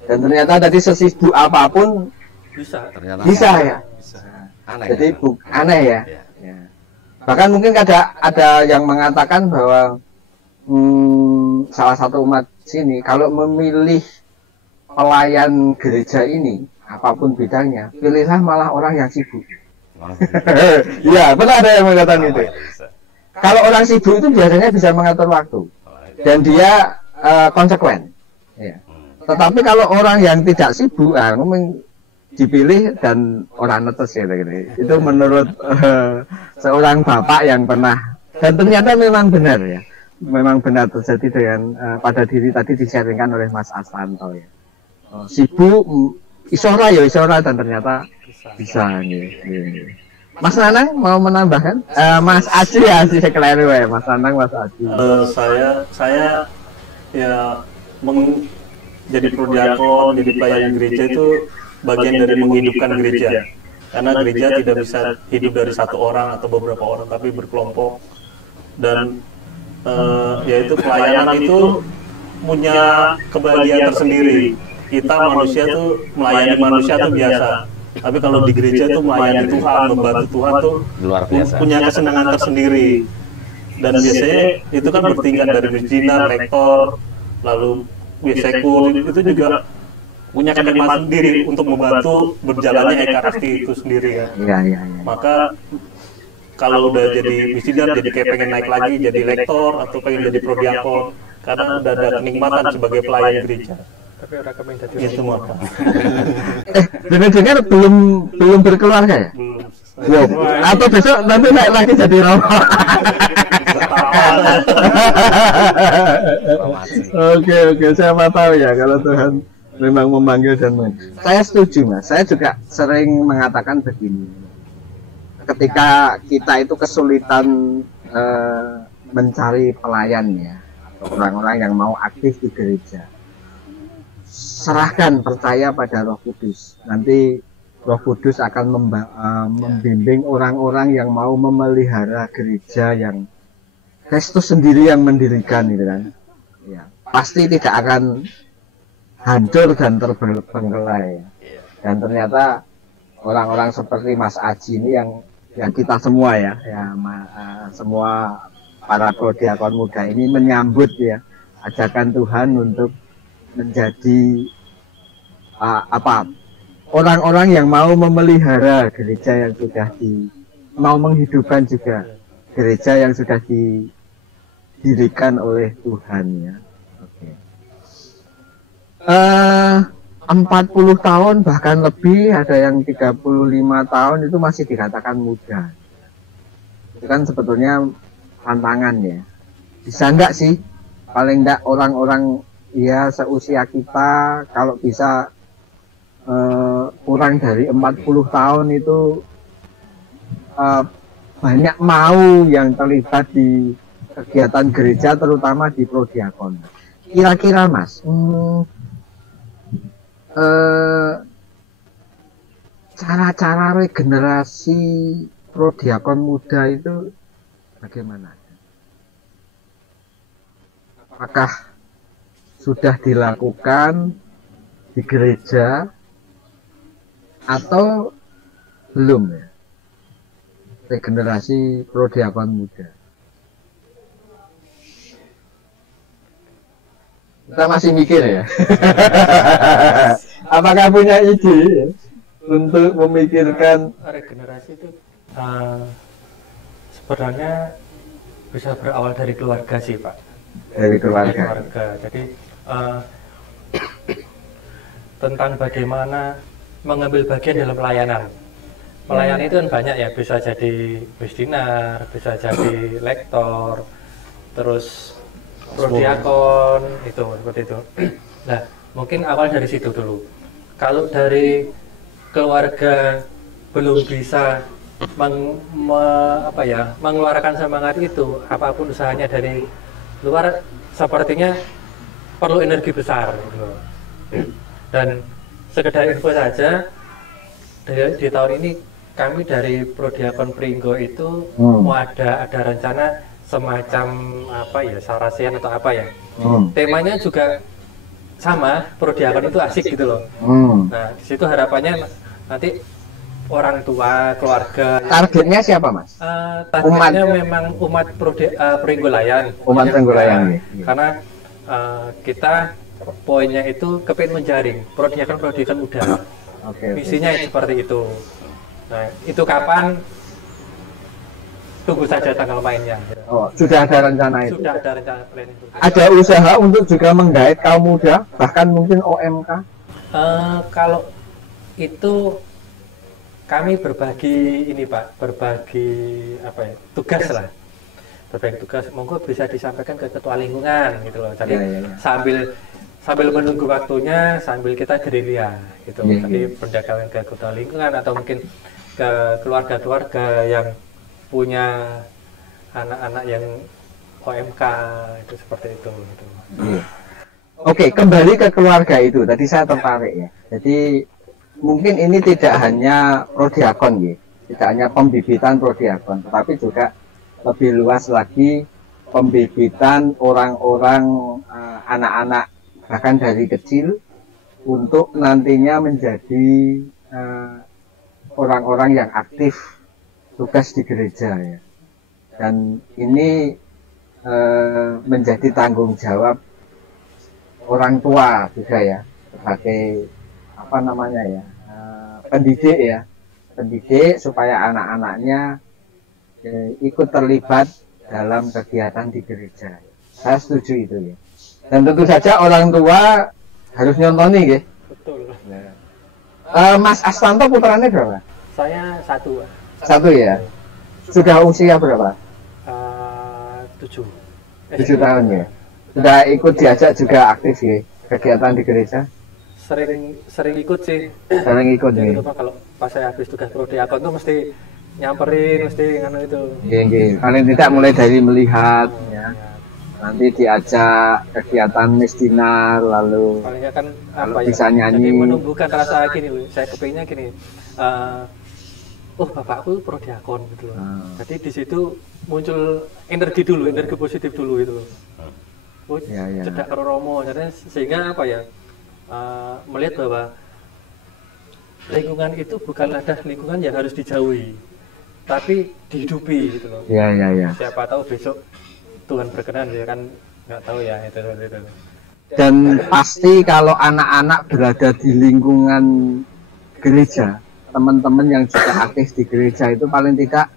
dan ternyata tadi sesibuk apapun bisa ya. Aneh, jadi ya? Aneh ya. Ya. Bahkan mungkin ada yang mengatakan bahwa salah satu umat sini kalau memilih pelayan gereja ini apapun bidangnya, pilihlah malah orang yang sibuk. Iya, benar ada yang mengatakan itu. Kalau orang sibuk itu biasanya bisa mengatur waktu dan dia konsekuen. Ya. Tetapi kalau orang yang tidak sibuk, dipilih dan orang netes ya, gitu. Itu menurut seorang bapak yang pernah, dan ternyata memang benar ya, memang benar terjadi dengan pada diri tadi di-sharingkan oleh Mas Asanto ya. Sibuk, isora dan ternyata bisa nih. Mas Nanang mau menambahkan? Mas Aji ya, keliru ya, Mas Nanang, Mas Aji. Saya ya jadi prodiakon, jadi pelayan gereja itu bagian dari menghidupkan gereja. Karena gereja tidak bisa hidup dari satu orang atau beberapa orang, tapi berkelompok. Dan yaitu pelayanan itu punya kebahagiaan tersendiri. Kita manusia tuh melayani manusia tuh biasa. Tapi kalau di gereja tuh melayani Tuhan, membantu Tuhan tuh luar biasa. Punya kesenangan tersendiri. Dan biasanya itu kan bertingkat dari misdinar, rektor, lalu bisekur, itu juga punya kenikmatan sendiri untuk membantu berjalannya ekaristi itu sendiri ya. Iya. Maka kalau udah jadi misdinar, jadi kayak pengen naik lagi jadi lektor atau pengen jadi prodiakon, karena udah ada kenikmatan sebagai pelayan gereja. Tapi orang kemen jadi itu maka. Dengar belum berkeluarga ya? Belum. Wow. Atau besok nanti naik lagi jadi romo. Oke, saya mau tahu ya kalau Tuhan memang memanggil dan saya setuju Mas. Saya juga sering mengatakan begini. Ketika kita itu kesulitan mencari pelayan ya, orang-orang yang mau aktif di gereja, serahkan, percaya pada Roh Kudus. Nanti Roh Kudus akan membimbing orang-orang yang mau memelihara gereja yang Kristus sendiri yang mendirikan, gitu kan. Ya, pasti tidak akan hancur dan terbengkelai. Dan ternyata orang-orang seperti Mas Aji ini yang kita semua ya, semua para prodiakon muda ini menyambut ya ajakan Tuhan untuk menjadi orang-orang yang mau memelihara gereja yang sudah mau menghidupkan juga gereja yang sudah didirikan oleh Tuhan ya. Oke. 40 tahun bahkan lebih, ada yang 35 tahun itu masih dikatakan muda. Itu kan sebetulnya tantangan ya. Bisa enggak sih paling enggak orang-orang ya seusia kita kalau bisa kurang dari 40 tahun itu banyak mau yang terlibat di kegiatan gereja, terutama di prodiakon. Kira-kira Mas, cara-cara regenerasi prodiakon muda itu bagaimana? Apakah sudah dilakukan di gereja atau belum ya? Regenerasi prodiakon muda. Kita masih mikir ya. Apakah punya ide untuk memikirkan regenerasi itu sebenarnya bisa berawal dari keluarga sih Pak. Dari keluarga. Jadi tentang bagaimana mengambil bagian dalam pelayanan. Pelayanan itu kan banyak ya, bisa jadi misdinar, bisa jadi lektor, terus prodiakon, itu seperti itu. Nah, mungkin awal dari situ dulu. Kalau dari keluarga belum bisa mengeluarkan semangat itu, apapun usahanya dari luar, sepertinya perlu energi besar. Dan sekedar info saja, di tahun ini kami dari Prodiakon Pringgo itu mau ada rencana semacam apa ya, sarasian atau apa ya. Temanya juga sama, Prodiakon itu asik gitu loh. Nah, di situ harapannya nanti orang tua, keluarga. Targetnya siapa, Mas? Targetnya memang umat Pringgolayan. Umat Pringgolayan. Karena kita poinnya itu kepengen menjaring Prodiakon muda. Misinya seperti itu. Nah, itu kapan? Tunggu saja tanggal mainnya. Oh, sudah ada rencana itu? Sudah ada rencana planning. Ada usaha untuk juga menggait kaum muda, bahkan mungkin OMK? Kalau itu kami berbagi ini Pak, berbagi apa ya, tugas lah. Berbagi tugas, monggo bisa disampaikan ke ketua lingkungan gitu loh. Jadi sambil menunggu waktunya, sambil kita gerilya gitu. Jadi perdagangan ke ketua lingkungan atau mungkin ke keluarga-keluarga yang punya anak-anak yang OMK itu seperti itu. Gitu. Oke, kembali ke keluarga itu. Tadi saya tertarik ya. Jadi mungkin ini tidak hanya Prodiakon ya, tidak hanya pembibitan Prodiakon, tetapi juga lebih luas lagi pembibitan orang-orang anak-anak bahkan dari kecil untuk nantinya menjadi orang-orang yang aktif tugas di gereja ya. Dan ini menjadi tanggung jawab orang tua juga ya, sebagai apa namanya ya, pendidik ya, pendidik supaya anak-anaknya ikut terlibat dalam kegiatan di gereja. Saya setuju itu ya. Dan tentu saja orang tua harus nyontoni ya. Betul. Mas Astanto putranya berapa? Saya satu. Satu ya. Sudah usia berapa? 7. 7 tahun ya. Sudah ikut diajak juga aktif ya kegiatan di gereja? Sering ikut sih. Sering ikut ya. Kalau pas saya habis tugas Prodiakon tuh mesti nyamperin, mesti nganu itu. Iya. Paling tidak mulai dari melihat ya. Nanti diajak kegiatan misdinar, lalu paling kan apa bisa ya, nyanyi. Jadi menumbuhkan rasa gini loh. Saya kepinginnya gini. Oh bapakku Prodiakon gitu loh. Jadi di situ muncul energi dulu, energi positif dulu itu loh. Oh, cedak karo Romo. Jadi sehingga apa ya, melihat bahwa lingkungan itu bukan ada lingkungan yang harus dijauhi, tapi dihidupi gitu loh. Iya. Siapa tahu besok Tuhan berkenan ya kan, nggak tahu ya itu. Dan pasti kalau anak-anak berada di lingkungan gereja, teman-teman yang juga aktif di gereja itu paling tidak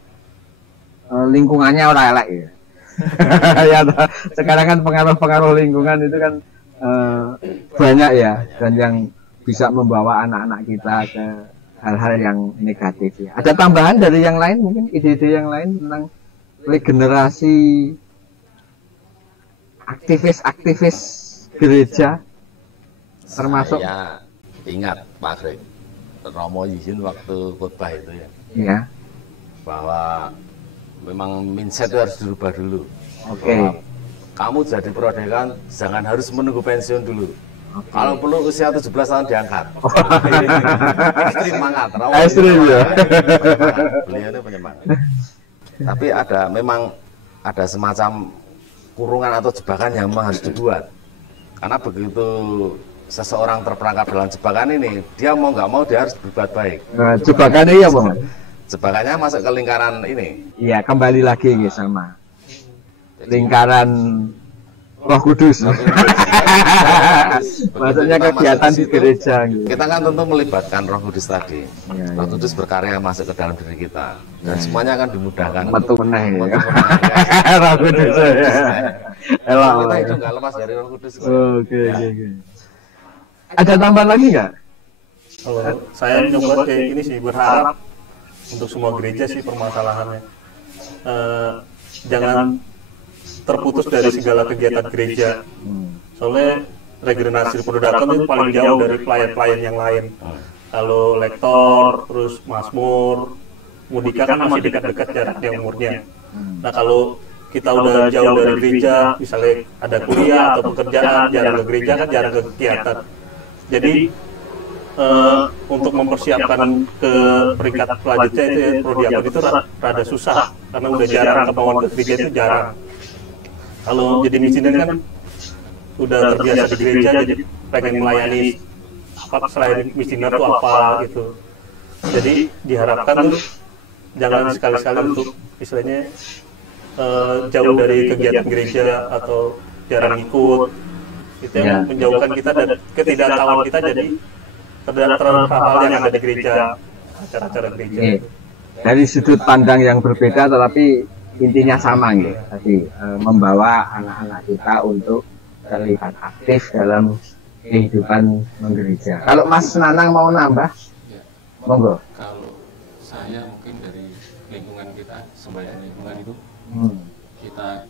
lingkungannya orang elek ya. Ya, sekarang kan pengaruh-pengaruh lingkungan itu kan banyak ya, dan yang bisa membawa anak-anak kita ke hal-hal yang negatif ya. Ada tambahan dari yang lain mungkin, ide-ide yang lain tentang regenerasi aktivis-aktivis gereja, termasuk saya ingat Pak Greg, Romo izin waktu khotbah itu ya. Iya. Bahwa memang mindset itu harus dirubah dulu. Oke. Kamu jadi Prodiakon jangan harus menunggu pensiun dulu. Kalau perlu usia 17 tahun diangkat. Ekstrim banget. Ekstrim ya. Beliau ini penyemangat. Tapi memang ada semacam kurungan atau jebakan yang memang harus dibuat. Karena begitu seseorang terperangkap dalam jebakan ini, dia mau nggak mau dia harus berbuat baik. Nah, jebakan ini apa? Jebakannya masuk ke lingkaran ini. Iya, kembali lagi ya sama lingkaran Roh Kudus. Maksudnya kegiatan di gereja. Kita kan tentu melibatkan Roh Kudus tadi. Roh Kudus berkarya masuk ke dalam diri kita, dan semuanya akan dimudahkan. Metu meneh ya. Roh Kudus. Kita itu nggak lepas dari Roh Kudus. Oke. Ada tambahan lagi nggak? Saya nyoba kayak gini sih, berharap untuk semua gereja sih permasalahannya jangan terputus dari segala kegiatan gereja. Soalnya regenerasi Prodiakon itu paling jauh dari pelayan-pelayan yang lain. Kalau lektor, terus Mazmur, Mudika kan masih dekat-dekat jaraknya umurnya. Nah kalau kita udah jauh dari gereja, misalnya ada kuliah atau pekerjaan, jarang ke gereja kan jarang ke kegiatan. Jadi untuk mempersiapkan ke peringkat selanjutnya itu ya, prodiakon itu rada susah karena udah jarang kemauan ke gereja itu jarang. Kalau jadi misinan kan udah terbiasa di gereja, jadi pengen melayani apa selain misinan itu apa gitu. Jadi diharapkan tuh jangan sekali-sekali untuk istilahnya jauh dari kegiatan gereja atau jarang ikut. Itu yang menjauhkan kita dan ketidaktahuan kita jadi terhadap hal yang ada di gereja, acara-acara gereja. Dari sudut pandang yang berbeda tetapi intinya sama gitu. Tadi membawa anak-anak kita untuk terlihat aktif dalam kehidupan menggereja. Kalau Mas Nanang mau nambah, monggo. Kalau saya mungkin dari lingkungan kita, sembahyang lingkungan itu, kita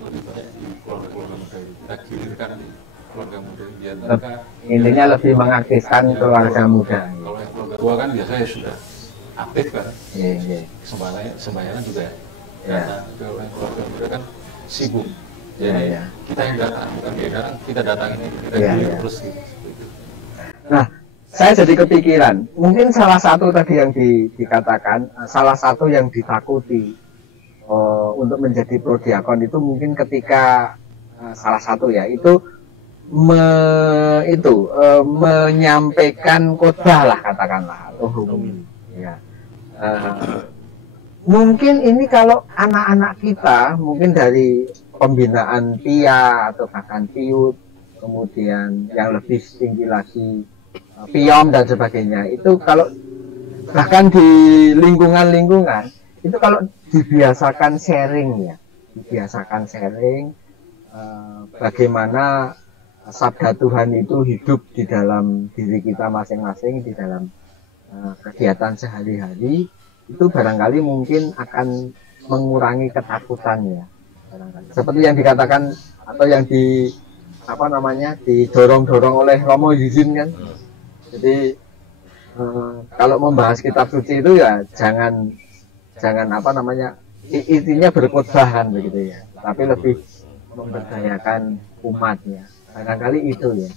lebih banyak di keluarga-keluarga muda itu. Kita gilirkan di keluarga muda biar mereka intinya lebih mengaktifkan keluarga muda. Kalau yang keluarga tua kan biasanya sudah aktif kan, sembahyang juga kalau yang keluarga muda kan sibuk. Jadi kita yang datang, bukan dia datang, kita datangin ini, kita gilir terus gitu. Nah, saya jadi kepikiran, mungkin salah satu tadi yang dikatakan, salah satu yang ditakuti untuk menjadi prodiakon itu mungkin ketika salah satu ya itu menyampaikan khotbah lah katakanlah atau hukum ya. Mungkin ini kalau anak-anak kita mungkin dari pembinaan PIA atau bahkan PIUT, kemudian yang lebih tinggi lagi PIOM dan sebagainya, itu kalau bahkan di lingkungan-lingkungan itu kalau dibiasakan sharing ya, dibiasakan sharing bagaimana sabda Tuhan itu hidup di dalam diri kita masing-masing, di dalam kegiatan sehari-hari, itu barangkali mungkin akan mengurangi ketakutan ya. Seperti yang dikatakan atau yang didorong-dorong oleh Romo Yuzin kan. Jadi kalau membahas kitab suci itu ya jangan intinya berkhotbahan begitu ya, tapi lebih memberdayakan umatnya. Barangkali itu ya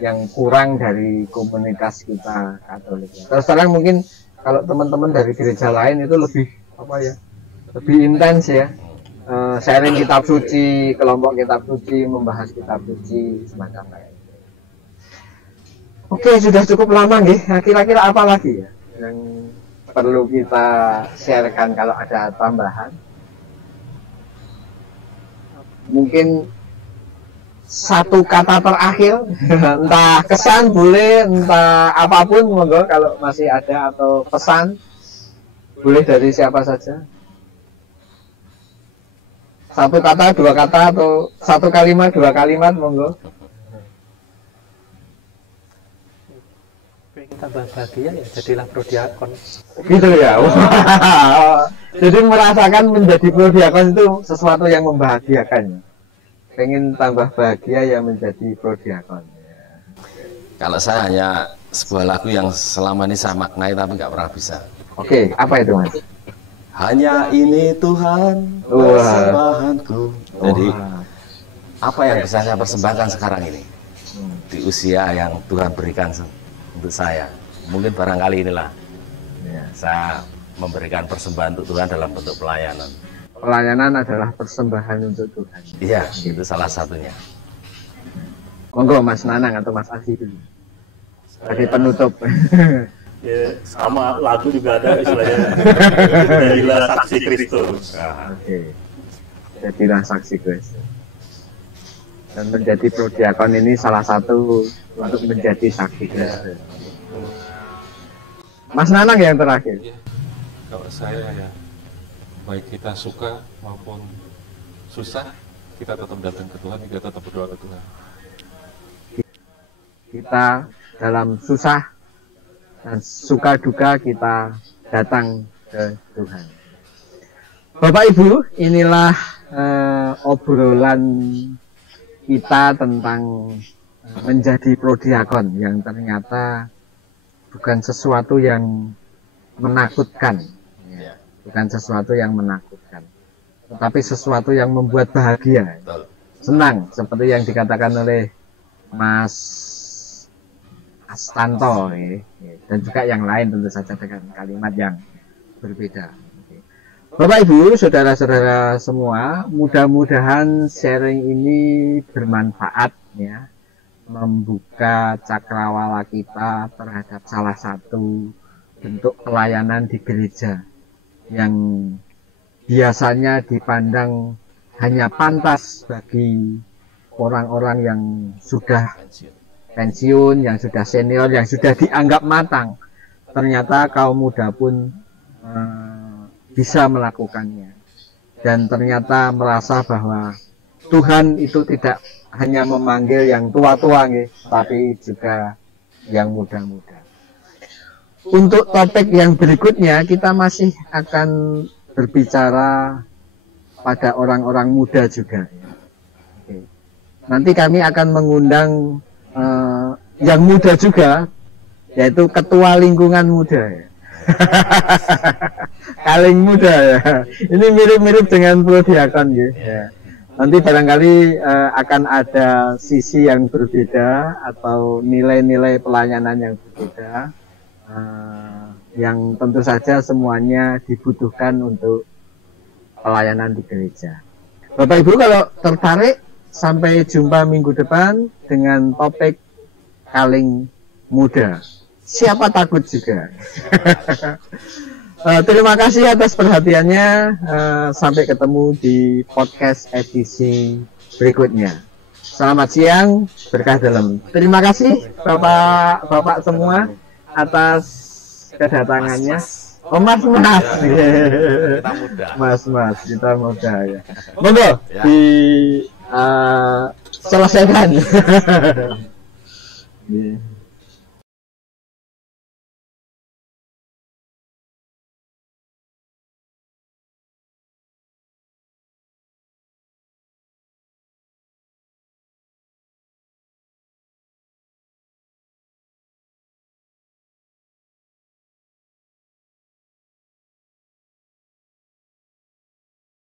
yang kurang dari komunitas kita Katolik. Terus terang mungkin kalau teman-teman dari gereja lain itu lebih lebih intens ya. Sharing kitab suci, kelompok kitab suci, membahas kitab suci semacam kayak itu. Oke, sudah cukup lama nih. Nah, kira-kira apa lagi ya yang perlu kita sharekan kalau ada tambahan? Mungkin satu kata terakhir, entah kesan boleh, entah apapun, monggo kalau masih ada, atau pesan boleh dari siapa saja. Satu kata, dua kata, atau satu kalimat, dua kalimat, monggo. Kita bahagia ya, jadilah prodiakon. Gitu ya. Jadi merasakan menjadi prodiakon itu sesuatu yang membahagiakan. Pengen tambah bahagia ya menjadi prodiakon. Kalau saya hanya sebuah lagu yang selama ini saya maknai tapi nggak pernah bisa. Oke, apa itu Mas? Hanya ini Tuhan persembahanku. Jadi apa yang bisa saya persembahkan sekarang ini di usia yang Tuhan berikan untuk saya? Mungkin barangkali inilah saya memberikan persembahan untuk Tuhan dalam bentuk pelayanan. Pelayanan adalah persembahan untuk Tuhan. Iya, itu salah satunya. Monggo Mas Nanang atau Mas Asi dulu. Sebagai penutup. Ya, sama lagu juga ada istilahnya. Jadilah saksi Kristus. Oke. Jadilah saksi Kristus. Dan menjadi prodiakon ini salah satu untuk menjadi saksi Kristus. Mas Nanang yang terakhir. Ya, kalau saya ya, baik kita suka maupun susah, kita tetap datang ke Tuhan, kita tetap berdoa ke Tuhan. Kita dalam susah dan suka duka kita datang ke Tuhan. Bapak Ibu, inilah obrolan kita tentang menjadi prodiakon yang ternyata bukan sesuatu yang menakutkan, bukan sesuatu yang menakutkan, tetapi sesuatu yang membuat bahagia, senang, seperti yang dikatakan oleh Mas Astanto dan juga yang lain tentu saja dengan kalimat yang berbeda. Bapak Ibu, saudara-saudara semua, mudah-mudahan sharing ini bermanfaat ya, membuka cakrawala kita terhadap salah satu bentuk pelayanan di gereja yang biasanya dipandang hanya pantas bagi orang-orang yang sudah pensiun, yang sudah senior, yang sudah dianggap matang. Ternyata kaum muda pun bisa melakukannya. Dan ternyata merasa bahwa Tuhan itu tidak hanya memanggil yang tua-tua, tapi juga yang muda-muda. Untuk topik yang berikutnya, kita masih akan berbicara pada orang-orang muda juga. Nanti kami akan mengundang yang muda juga, yaitu ketua lingkungan muda. Kaling muda ya. Ini mirip-mirip dengan prodiakon ya. Nanti barangkali akan ada sisi yang berbeda atau nilai-nilai pelayanan yang berbeda, yang tentu saja semuanya dibutuhkan untuk pelayanan di gereja. Bapak Ibu kalau tertarik, sampai jumpa minggu depan dengan topik kaling muda. Siapa takut juga. Terima kasih atas perhatiannya. Sampai ketemu di podcast edisi berikutnya. Selamat siang, berkah dalam. Terima kasih Bapak semua atas kedatangannya. Oh mas, kita muda. Mas, kita muda ya. Monggo di selesaikan.